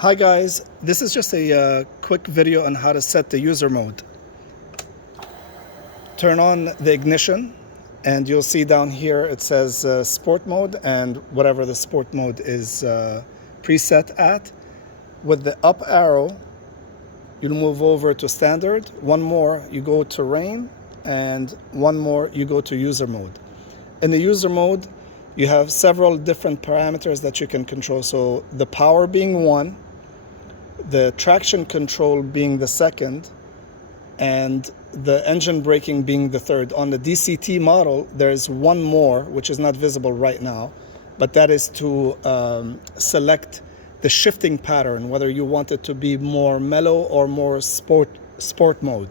Hi guys, this is just a quick video on how to set the user mode. Turn on the ignition and you'll see down here it says sport mode and whatever the sport mode is preset at. With the up arrow, you'll move over to standard. One more, you go to rain, and one more, you go to user mode. In the user mode, you have several different parameters that you can control. So the power being one, the traction control being the second, and the engine braking being the third. On the DCT model, there's one more, which is not visible right now, but that is to select the shifting pattern, whether you want it to be more mellow or more sport mode.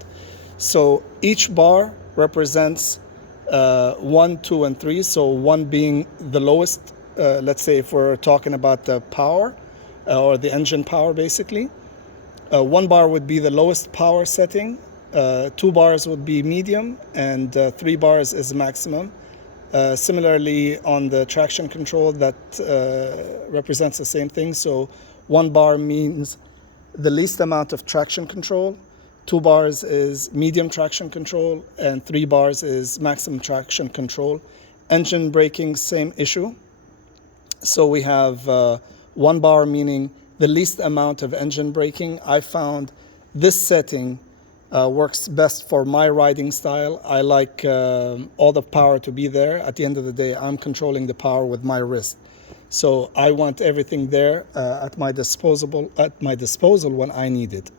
So each bar represents 1, 2, and 3. So 1 being the lowest, let's say if we're talking about the power, or the engine power basically. 1 bar would be the lowest power setting, 2 bars would be medium, and 3 bars is maximum. Similarly on the traction control, that represents the same thing. So 1 bar means the least amount of traction control, 2 bars is medium traction control, and 3 bars is maximum traction control. Engine braking, same issue. So we have 1 bar meaning the least amount of engine braking. I found this setting works best for my riding style. I like all the power to be there. At the end of the day, I'm controlling the power with my wrist. So I want everything there at my disposal when I need it.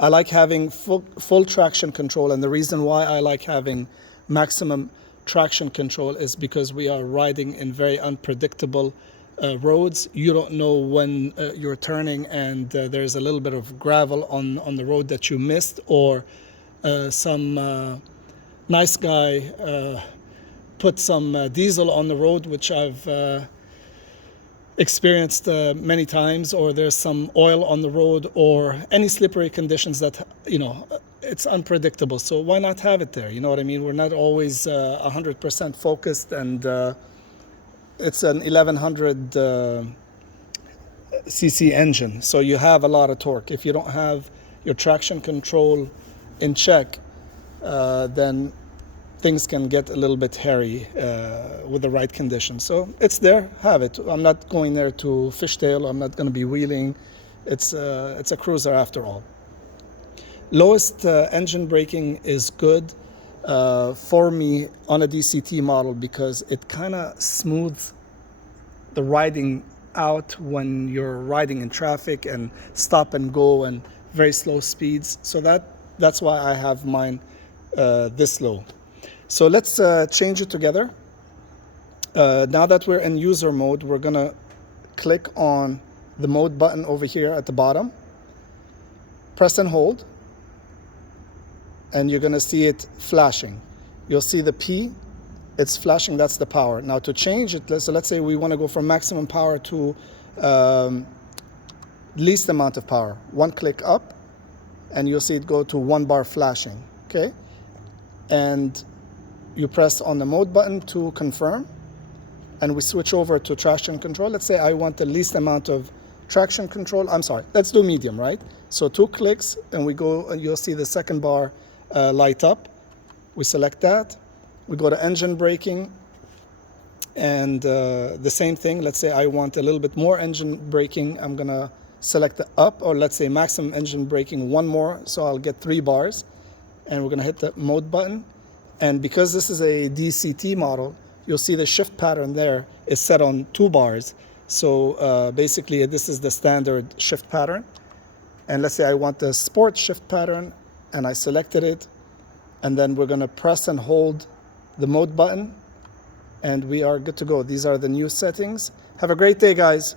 I like having full traction control, and the reason why I like having maximum traction control is because we are riding in very unpredictable roads. You don't know when you're turning and there's a little bit of gravel on the road that you missed, or some nice guy put some diesel on the road, which I've experienced many times, or there's some oil on the road, or any slippery conditions that, it's unpredictable. So why not have it there? You know what I mean? We're not always 100% focused, and it's an 1100 cc engine, so you have a lot of torque. If you don't have your traction control in check, then things can get a little bit hairy with the right conditions. So it's there, have it. I'm not going there to fishtail. I'm not going to be wheeling. It's a cruiser after all. Lowest engine braking is good for me on a DCT model because it kind of smooths the riding out when you're riding in traffic and stop and go and very slow speeds. So that's why I have mine this low. So let's change it together. Now that we're in user mode, we're gonna click on the mode button over here at the bottom, press and hold, and you're gonna see it flashing. You'll see the P, it's flashing, that's the power. Now to change it, so let's say we wanna go from maximum power to least amount of power. 1 click up, and you'll see it go to 1 bar flashing, okay? And you press on the mode button to confirm, and we switch over to traction control. Let's say I want the least amount of traction control. I'm sorry, let's do medium, right? So 2 clicks, and we go, and you'll see the second bar light up. We select that. We go to engine braking, and the same thing. Let's say I want a little bit more engine braking. I'm gonna select the up, or let's say maximum engine braking, 1 more, so I'll get 3 bars. And we're gonna hit the mode button. And because this is a DCT model, you'll see the shift pattern there is set on 2 bars. So basically this is the standard shift pattern. And let's say I want the sport shift pattern, and I selected it. And then we're gonna press and hold the mode button, and we are good to go. These are the new settings. Have a great day, guys.